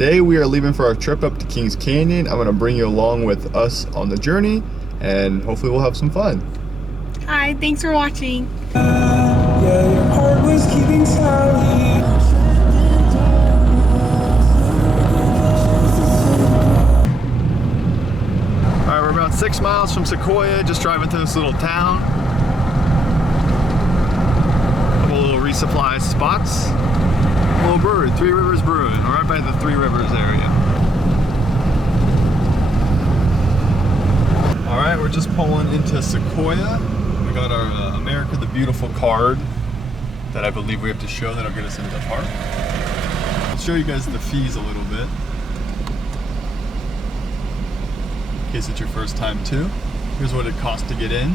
Today we are leaving for our trip up to Kings Canyon. I'm going to bring you along with us on the journey and hopefully we'll have some fun. Hi, thanks for watching. Yeah, your heart was keeping tally. Alright, we're about 6 miles from Sequoia, just driving through this little town. Couple little resupply spots. Little brewery, Three Rivers Brewing, right by the Three Rivers area. Alright, we're just pulling into Sequoia. We got our America the Beautiful card that I believe we have to show that'll get us into the park. I'll show you guys the fees a little bit, in case it's your first time too. Here's what it costs to get in.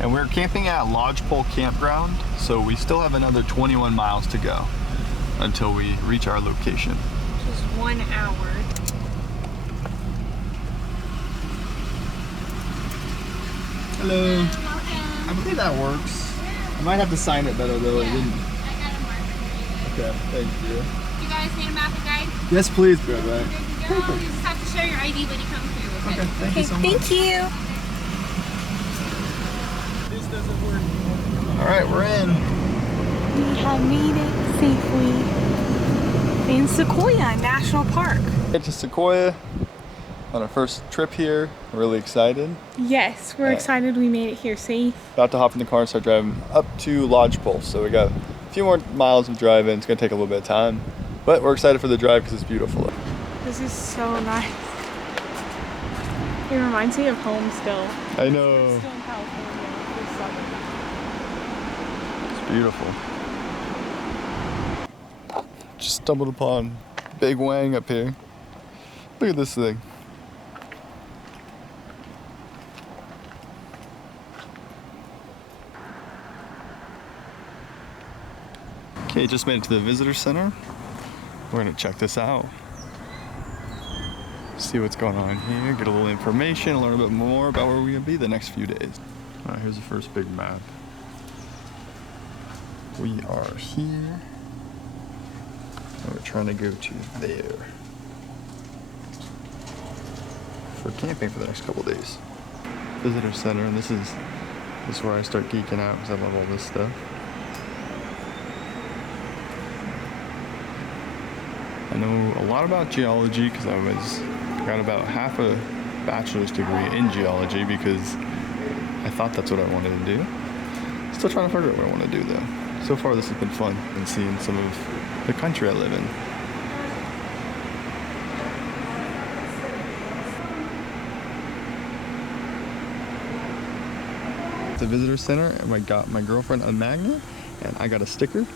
And we're camping at Lodgepole Campground, so we still have another 21 miles to go until we reach our location. Just 1 hour. Hello. I believe that works. I might have to sign it better though. I didn't. I got a marker for you. Okay, thank you. You guys need a map and guide? Yes, please, Brad. Good to go. You just have to show your ID when you come through. Okay, thank you so much. Thank you. All right, we're in. We have made it safely in Sequoia National Park. Head to Sequoia on our first trip here. We're really excited. Yes, we're excited we made it here safe. About to hop in the car and start driving up to Lodgepole. So we got a few more miles of driving. It's gonna take a little bit of time, but we're excited for the drive because it's beautiful. This is so nice. It reminds me of home still. I know. Still in California this summer. It's beautiful. Just stumbled upon Big Wang up here. Look at this thing. Okay, just made it to the visitor center. We're gonna check this out. See what's going on here, get a little information, learn a bit more about where we're gonna be the next few days. All right, here's the first big map. We are here. And we're trying to go to there for camping for the next couple days. Visitor center, and this is where I start geeking out because I love all this stuff. I know a lot about geology because I got about half a bachelor's degree in geology because I thought that's what I wanted to do. Still trying to figure out what I want to do though. So far this has been fun and seeing some of the country I live in. The visitor center, and I got my girlfriend a magnet and I got a sticker.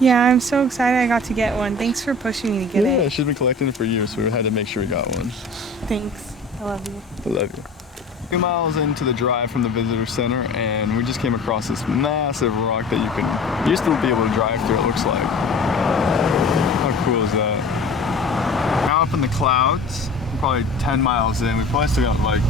Yeah, I'm so excited I got to get one. Thanks for pushing me to get it. Yeah, she's been collecting it for years, so we had to make sure we got one. Thanks. I love you. I love you. 2 miles into the drive from the visitor center, and we just came across this massive rock that you used to be able to drive through, it looks like. How cool is that? Now up in the clouds, we're probably 10 miles in. We probably still got like,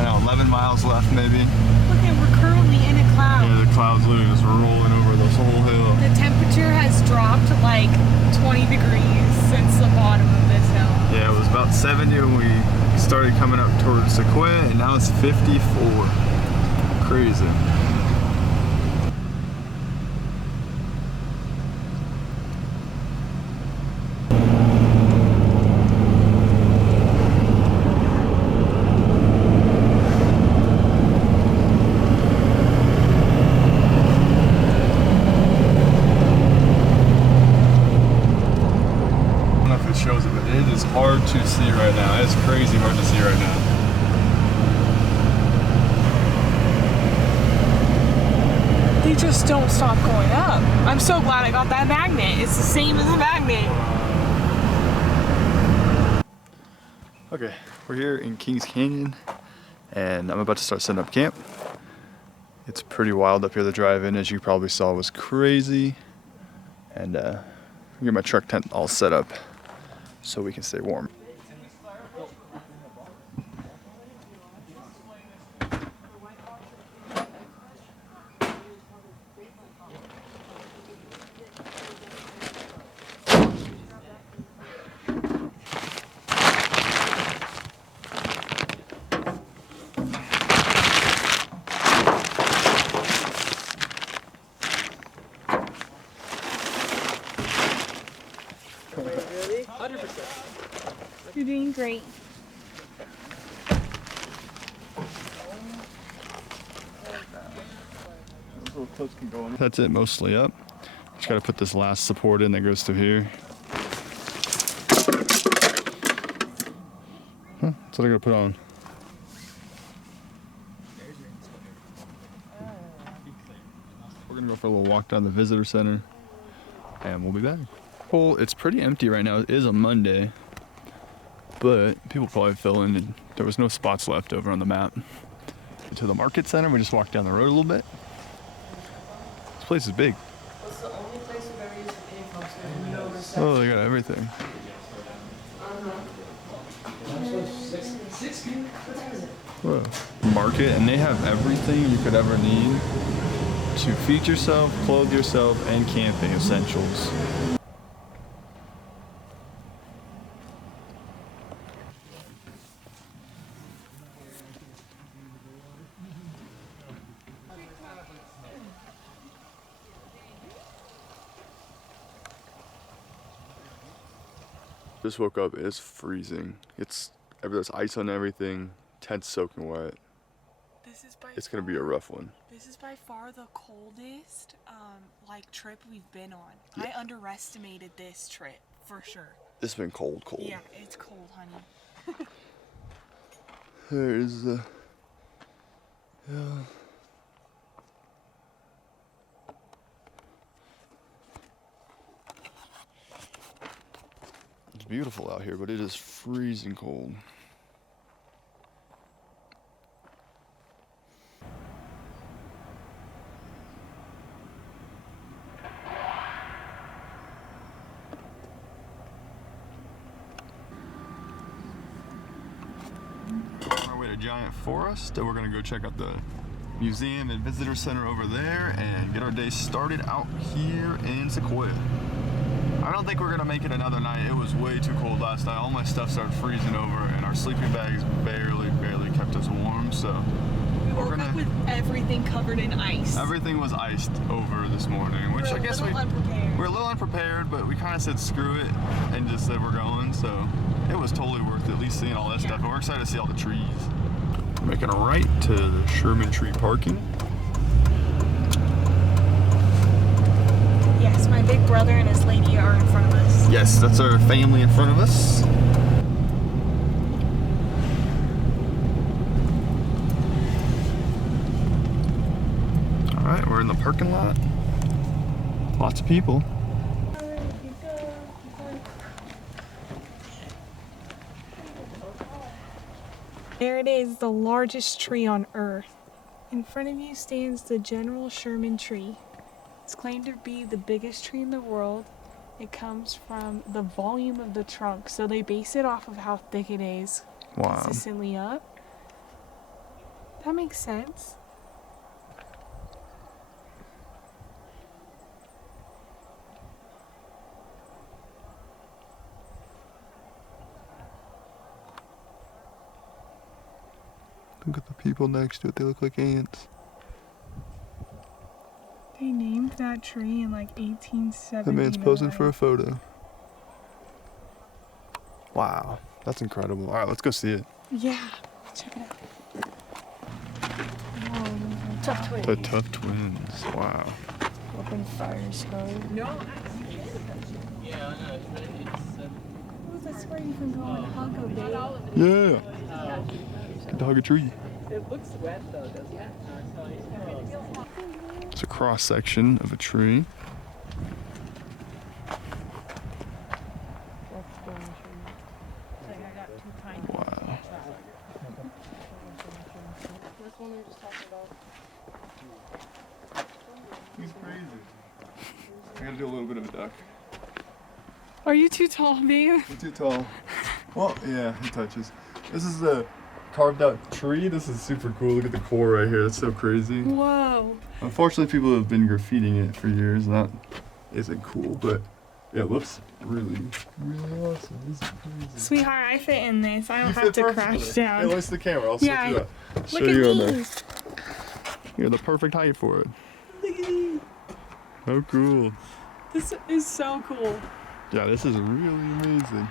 I don't know, 11 miles left maybe. Look at, we're currently in a cloud. Yeah, the clouds literally just rolling over this whole hill. The temperature has dropped like 20 degrees since the bottom of this hill. Yeah, it was about 70 when we started coming up towards Sequoia, and now it's 54. Crazy. Shows it, but it is hard to see right now. It's crazy hard to see right now. They just don't stop going up. I'm so glad I got that magnet. It's the same as a magnet. Okay, we're here in Kings Canyon, and I'm about to start setting up camp. It's pretty wild up here. The drive-in, as you probably saw, was crazy. And get my truck tent all set up so we can stay warm. Really? 100%. You're doing great. That's it mostly up. Just gotta put this last support in that goes through here. Huh, that's what I gotta put on. We're gonna go for a little walk down the visitor center and we'll be back. Well, it's pretty empty right now. It is a Monday, but people probably fell in and there was no spots left over on the map. To the market center, we just walked down the road a little bit. This place is big. It's the only place we've ever used to pay from, so there's no reception. Oh, they got everything. Whoa. Market, and they have everything you could ever need to feed yourself, clothe yourself, and camping essentials. Just woke up, it's freezing. There's ice on everything, tent's soaking wet. It's gonna be a rough one. This is by far the coldest like trip we've been on. Yeah. I underestimated this trip for sure. This has been cold. Yeah, it's cold, honey. There's the, yeah. It's beautiful out here, but it is freezing cold. On our way to Giant Forest, and we're gonna go check out the museum and visitor center over there and get our day started out here in Sequoia. I don't think we're gonna make it another night. It was way too cold last night. All my stuff started freezing over and our sleeping bags barely kept us warm, so We woke up with everything covered in ice. everything was iced over this morning, which I guess we're a little unprepared, but we kind of said screw it and just said we're going, so it was totally worth it, at least seeing all that stuff. And we're excited to see all the trees. We're making a right to the Sherman tree parking. Yes, my big brother and his lady are in front of us. Yes, that's our family in front of us. All right, we're in the parking lot. Lots of people. There it is, the largest tree on Earth. In front of you stands the General Sherman tree. It's claimed to be the biggest tree in the world. It comes from the volume of the trunk, so they base it off of how thick it is. Wow. Consistently up. That makes sense. Look at the people next to it. They look like ants. They named that tree in like 1870. That man's posing for a photo. Wow, that's incredible. All right, let's go see it. Yeah, check it out. Whoa, tough twins. The Tough Twins. Wow. Open fire stove. No. Oh, that's where you can go and hug a baby. Yeah. Get to hug a tree. It looks wet though, doesn't it? It's a cross section of a tree. Wow. He's crazy. I gotta do a little bit of a duck. Are you too tall, babe? You're too tall. Well, yeah, it touches. This is a carved out tree. This is super cool. Look at the core right here. That's so crazy. Whoa. Unfortunately, people have been graffitiing it for years, and that isn't cool, but it looks really, really awesome. This is crazy. Sweetheart, I fit in this. I don't You have fit to perfectly. crash down. Hey, let's the camera. I'll Yeah, set you up. Look Show at you on there. these. You're the perfect height for it. Look at these. Oh, cool. This is so cool. Yeah, this is really amazing.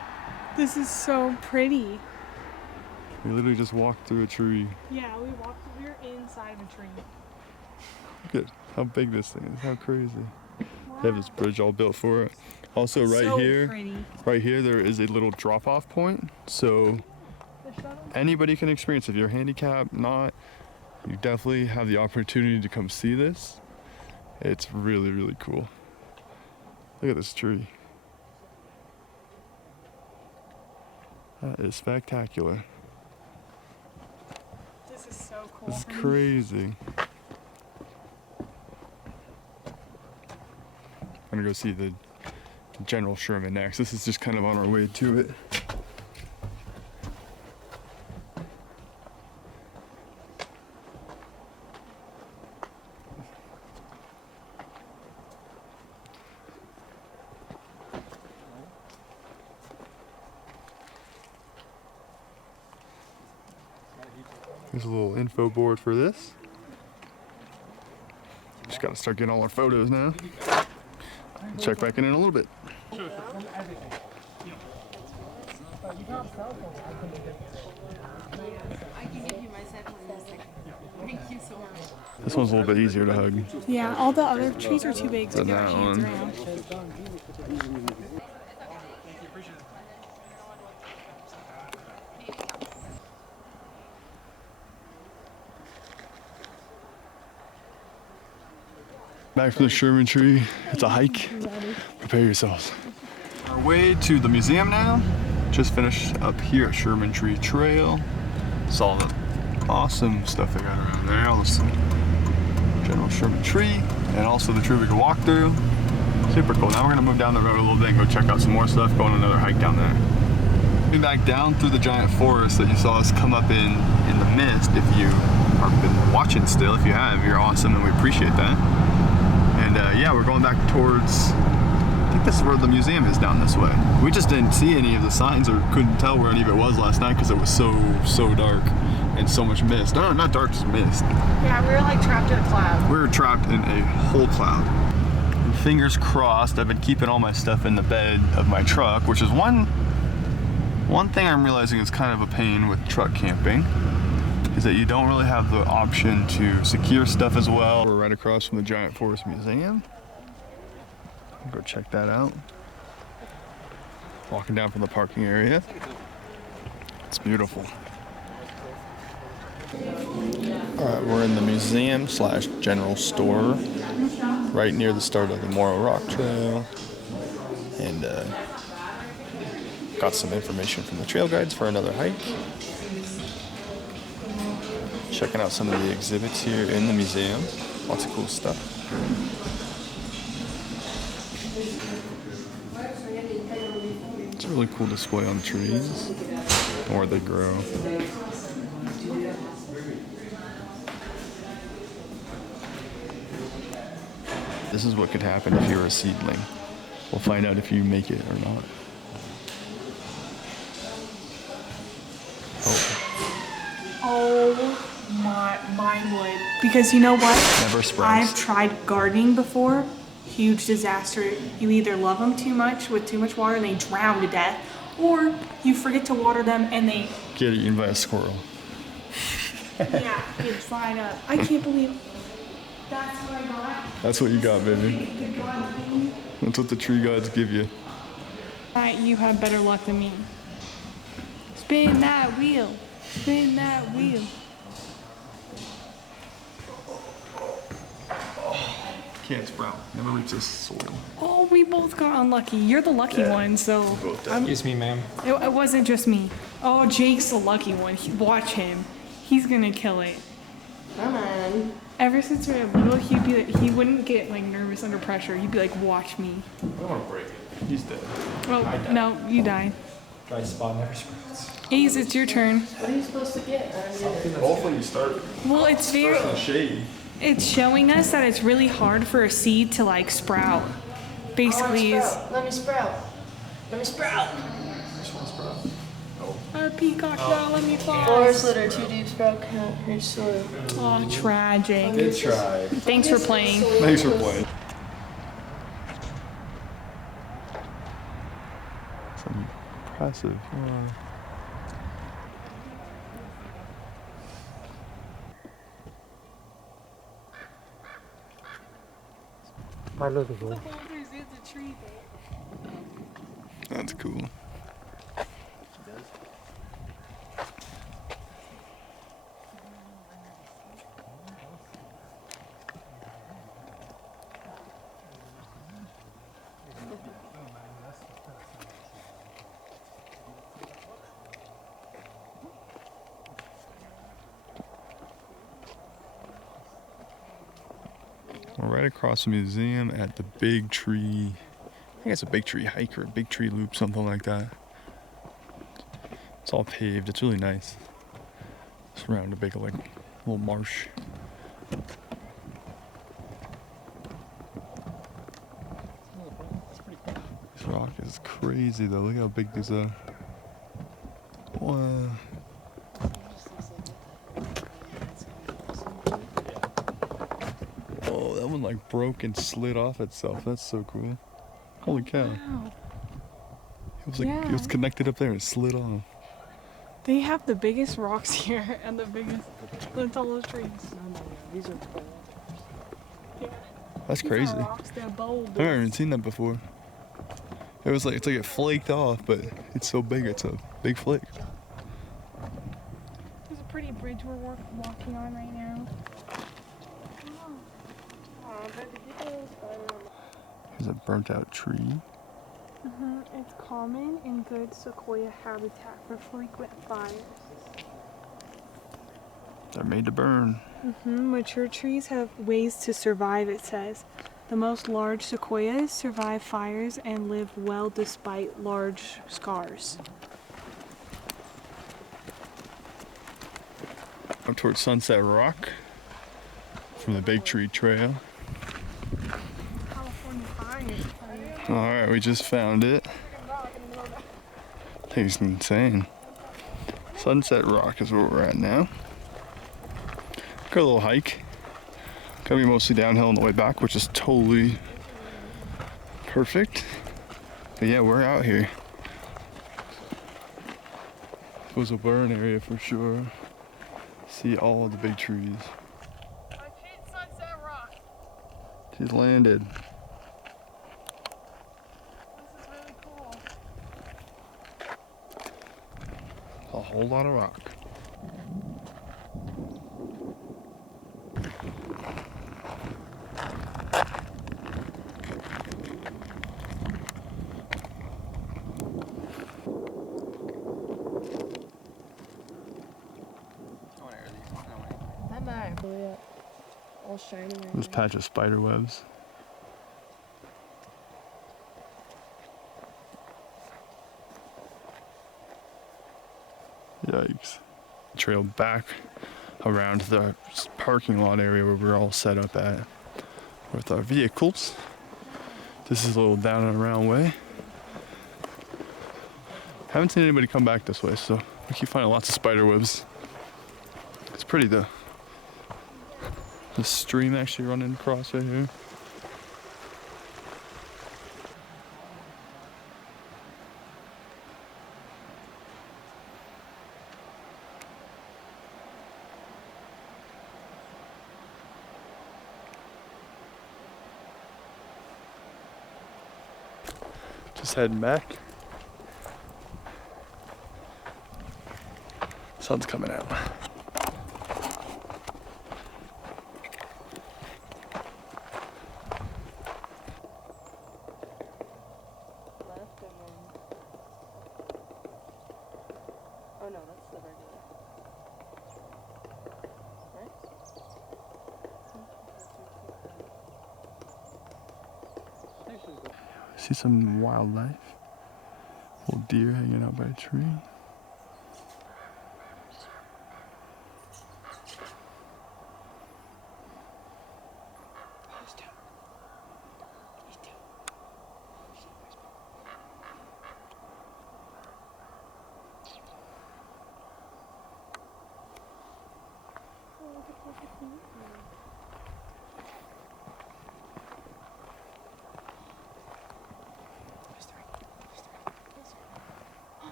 This is so pretty. We literally just walked through a tree. Yeah, we're inside a tree. Look at how big this thing is, how crazy. They have this bridge all built for it. Also right So here, pretty. right here there is a little drop-off point. So anybody can experience. If you're handicapped, not, you definitely have the opportunity to come see this. It's really, really cool. Look at this tree. That is spectacular. This is so cool. This is crazy. I'm gonna go see the General Sherman next. This is just kind of on our way to it. There's a little info board for this. Just gotta start getting all our photos now. Check back in a little bit. I can give you my cell phone in a second. Thank you so much. This one's a little bit easier to hug Yeah, all the other trees are too big to than get our that hands one. around. Back from the Sherman tree. It's a hike. Prepare yourselves. Our way to the museum now. Just finished up here at Sherman Tree Trail. Saw the awesome stuff they got around there. All this General Sherman tree, and also the tree we could walk through. Super cool. Now we're gonna move down the road a little bit and go check out some more stuff. Go on another hike down there. Moving back down through the giant forest that you saw us come up in the mist. If you have been watching still, if you have, you're awesome and we appreciate that. And yeah, we're going back towards, I think this is where the museum is down this way. We just didn't see any of the signs or couldn't tell where any of it was last night because it was so dark and so much mist. No, not dark, just mist. Yeah, we were like trapped in a cloud. We were trapped in a whole cloud. And fingers crossed, I've been keeping all my stuff in the bed of my truck, which is one thing I'm realizing is kind of a pain with truck camping, is that you don't really have the option to secure stuff as well. We're right across from the Giant Forest Museum. Go check that out. Walking down from the parking area. It's beautiful. Alright, we're in the museum / general store right near the start of the Moro Rock Trail. And got some information from the trail guides for another hike. Checking out some of the exhibits here in the museum. Lots of cool stuff. It's a really cool display on trees and where they grow. This is what could happen if you're a seedling. We'll find out if you make it or not. Oh my, mine would. Because you know what? Never sprouts. I've tried gardening before. Huge disaster. You either love them too much with too much water and they drown to death, or you forget to water them and they Get eaten by a squirrel. get dried up. I can't believe that's what I got. That's what you got, baby. That's what the tree gods give you. You have better luck than me. Spin that wheel. Spin that wheel. Can't sprout. Never reaches soil. Oh, we both got unlucky. You're the lucky one, so Excuse me, ma'am. it wasn't just me. Oh, Jake's the lucky one. Watch him. He's gonna kill it. Come on. Ever since we were little, he wouldn't get like nervous under pressure. He'd be like, "Watch me." I don't want to break it. He's dead. Oh no, you died. Dry spot never sprouts. Ace, it's your turn. What are you supposed to get? Both when you start Well, it's very. shady. It's showing us that it's really hard for a seed to like sprout. Basically, is Let me sprout. Let me sprout. our peacock now. Let me fall. Forest litter, 2 deep sprout count. Here's soil. Oh, tragic. Good try. Thanks for playing. Thanks for playing. That's impressive. The boulders in the tree there. That's cool. We're right across the museum at the Big Tree. I think it's a Big Tree hike or a Big Tree loop, something like that. It's all paved. It's really nice. It's around a big, like, little marsh. This rock is crazy, though. Look how big these are. Wow. Oh, that one like broke and slid off itself. That's so cool. Holy cow. Wow. It was like it was connected up there and slid off. They have the biggest rocks here and the tallest trees. These are cool. Yeah. That's These crazy. are rocks, they're boulders. I've never even seen that before. It was like it's like it flaked off, but it's so big. It's a big flake. There's a pretty bridge we're walking on right now. Here's a burnt out tree. It's common in good sequoia habitat for frequent fires. They're made to burn. Mature trees have ways to survive, it says. The most large sequoias survive fires and live well despite large scars. Up towards Sunset Rock from the Big Tree Trail. California fires. Alright, we just found it. I think it's insane. Sunset Rock is where we're at now. Got a little hike. Gonna be mostly downhill on the way back, which is totally perfect. But yeah, we're out here. It was a burn area for sure. See all of the big trees. I've hit Sunset Rock. She's landed. This is really cool. A whole lot of rock. All shiny right This now. patch of spider webs. Yikes. Trail back around the parking lot area where we're all set up at with our vehicles. This is a little down and around way. Haven't seen anybody come back this way, so we keep finding lots of spider webs. It's pretty though. The stream actually running across right here. Just heading back. Sun's coming out. Left and then. Oh no, that's the regular. Right? See some wildlife. Little deer hanging out by a tree.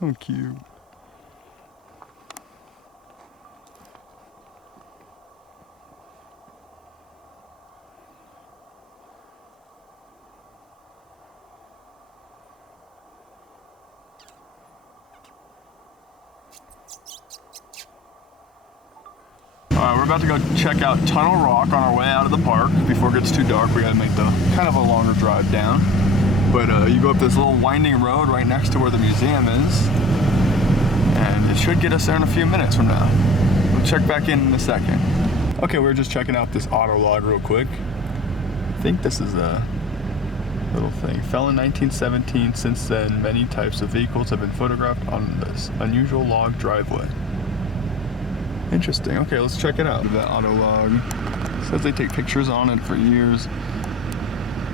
So cute. Alright, we're about to go check out Tunnel Rock on our way out of the park. Before it gets too dark, we gotta make the kind of a longer drive down. But you go up this little winding road right next to where the museum is, and it should get us there in a few minutes from now. We'll check back in a second. Okay, we're just checking out this auto log real quick. I think this is a little thing. Fell in 1917. Since then, many types of vehicles have been photographed on this unusual log driveway. Interesting. Okay, let's check it out. That auto log. It says they take pictures on it for years.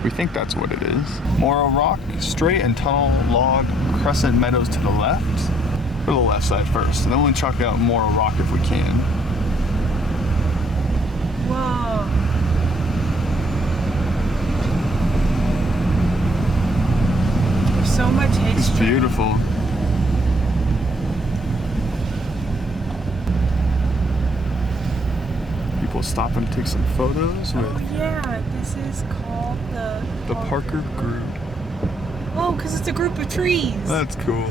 We think that's what it is. Moro Rock, straight and tunnel log, crescent meadows to the left. Go to the left side first, and then we'll check out Moro Rock if we can. Whoa. There's so much history. It's beautiful. People stop and take some photos with Oh yeah, this is called the Parker Group. Oh, because it's a group of trees. That's cool.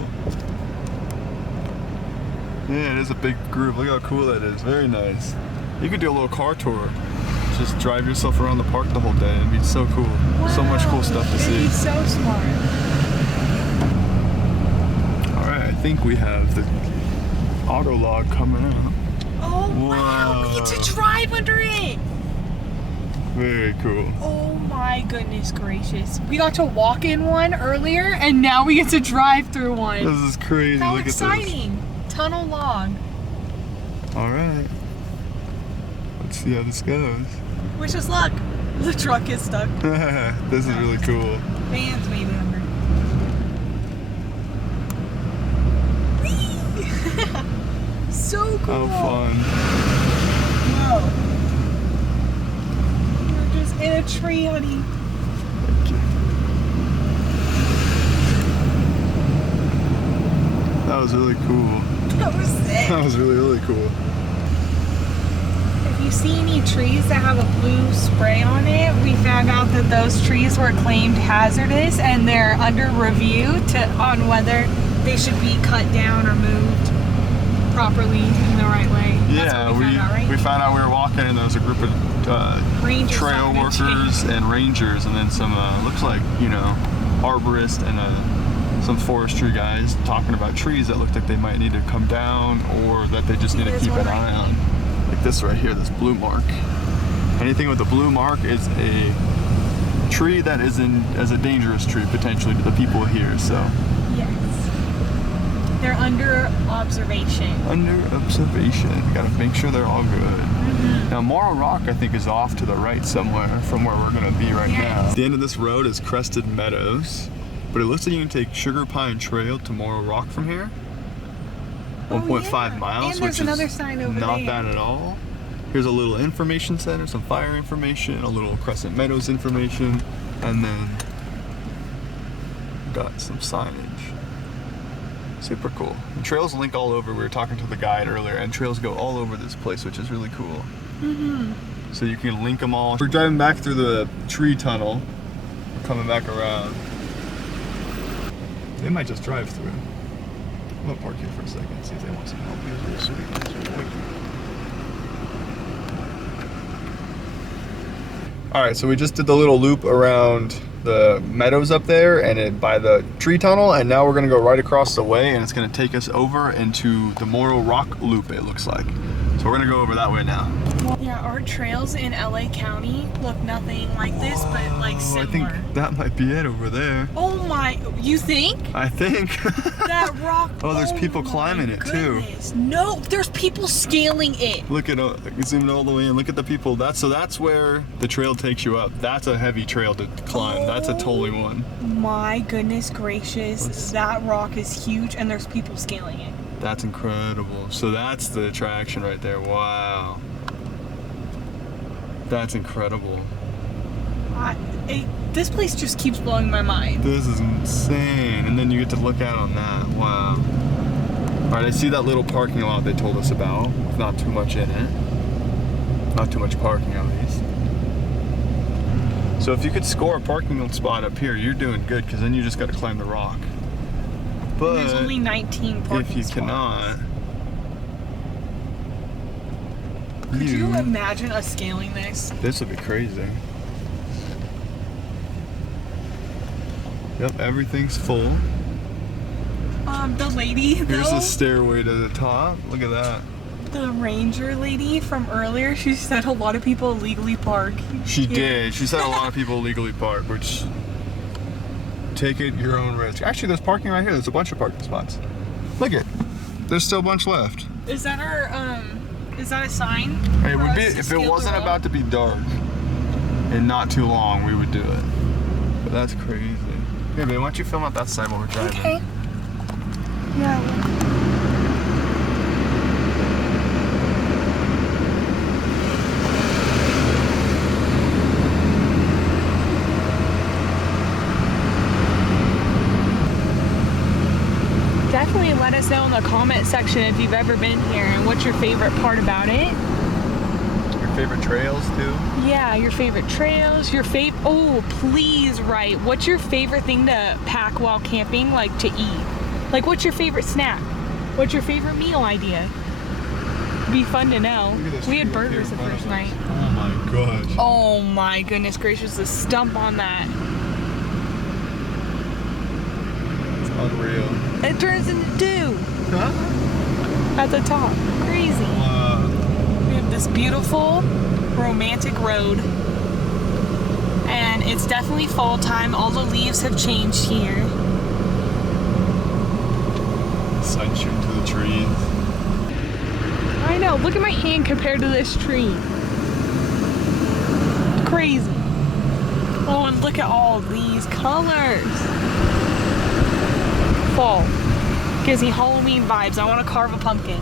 Yeah, it is a big group. Look how cool that is. Very nice. You could do a little car tour. Just drive yourself around the park the whole day. It'd be so cool. Wow. So much cool stuff to It'd see. be so smart. Alright, I think we have the auto log coming out. Oh wow, we get to drive under it. Very cool. Oh my goodness gracious. We got to walk in one earlier and now we get to drive through one. This is crazy. How Look exciting. Tunnel log. at this. Alright. Let's see how this goes. Wish us luck. The truck is stuck. This is really cool. Fans maybe under. Whee! So cool. How fun. Whoa. We're just in a tree, honey. That was really cool. That was sick. That was really, really cool. If you see any trees that have a blue spray on it, we found out that those trees were claimed hazardous and they're under review on whether they should be cut down or moved properly in the right way. That's Yeah, what we found out, right? we found out we were walking and there was a group of Rangers trail on the workers and rangers, and then some looks like, you know, arborists and some forestry guys talking about trees that looked like they might need to come down or that they just need to There's keep one an right eye on. Like this right here, this blue mark. Anything with the blue mark is a tree that is as a dangerous tree potentially to the people here, so. Yes. They're under observation. Under observation. Gotta make sure they're all good. Now Moro Rock I think is off to the right somewhere from where we're gonna be right now. The end of this road is Crested Meadows, but it looks like you can take Sugar Pine Trail to Moro Rock from here. 1.5 yeah. miles, And there's which another is sign over not there. bad at all. Here's a little information center, some fire information, a little Crescent Meadows information, and then got some signage. Super cool. The trails link all over. We were talking to the guide earlier, and trails go all over this place, which is really cool. So you can link them all. We're driving back through the tree tunnel. We're coming back around. They might just drive through. I'm gonna park here for a second, see if they want some help. Here's real sweet. Alright, so we just did the little loop around the meadows up there and by the tree tunnel, and now we're gonna go right across the way and it's gonna take us over into the Moro Rock loop, it looks like. So we're gonna go over that way now. Yeah, our trails in LA County look nothing like this, but like Oh, similar. I think that might be it over there. Oh my, you think? I think. That rock. Oh, there's people my climbing it, too. goodness. No, there's people scaling it. Look at zoom all the way in. Look at the people. That's where the trail takes you up. That's a heavy trail to climb. That's a tolling one. My goodness gracious, that rock is huge and there's people scaling it. That's incredible. So that's the attraction right there. Wow. That's incredible. This place just keeps blowing my mind. This is insane. And then you get to look out on that. Wow. Alright, I see that little parking lot they told us about. With not too much in it. Not too much parking at least. So if you could score a parking spot up here, you're doing good, because then you just got to climb the rock. But There's only 19 parking if you spots. cannot, Could you imagine us scaling this? This would be crazy. Yep, everything's full. The lady, Here's though, the stairway to the top. Look at that. the ranger lady from earlier, she said a lot of people illegally park. She here. did. She said a lot of people illegally park, which take it your own risk. Actually, there's parking right here. There's a bunch of parking spots. Look it. There's still a bunch left. Is that our, is that a sign? It for would us be to if it scale the wasn't rock? about to be dark and not too long, we would do it. But that's crazy. Here, babe, why don't you film out that side while we're driving? Okay. Yeah. Definitely let us know in the comment section if you've ever been here and what's your favorite part about it. Your favorite trails too? Yeah, your favorite trails, oh, please write, what's your favorite thing to pack while camping, like to eat? Like, what's your favorite snack? What's your favorite meal idea? It'd be fun to know. Look at this We had tree up here burgers the in front first of us. night. Oh my gosh. Oh my goodness gracious, the stump on that. It's unreal. It turns into dew Huh? at the top. Crazy. Wow. We have this beautiful, romantic road. And it's definitely fall time. All the leaves have changed here. Sunshine to the trees. I know, look at my hand compared to this tree. It's crazy. Oh, and look at all these colors. Fall. Gives me Halloween vibes. I want to carve a pumpkin.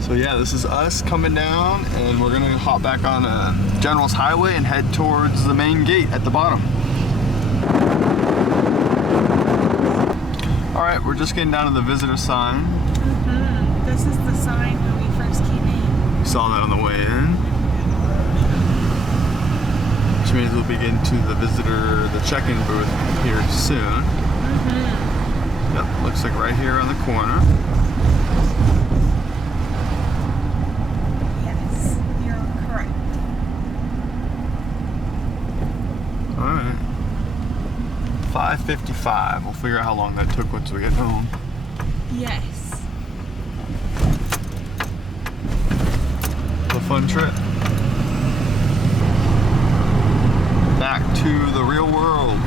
So yeah, this is us coming down, and we're gonna hop back on General's Highway and head towards the main gate at the bottom. All right, we're just getting down to the visitor sign. This is the sign when we first came in. We saw that on the way in. Which means we'll be getting to the check-in booth here soon. Yep, looks like right here on the corner. Yes, you're correct. All right. 5:55. We'll figure out how long that took once we get home. Yes. A fun trip. Back to the real world.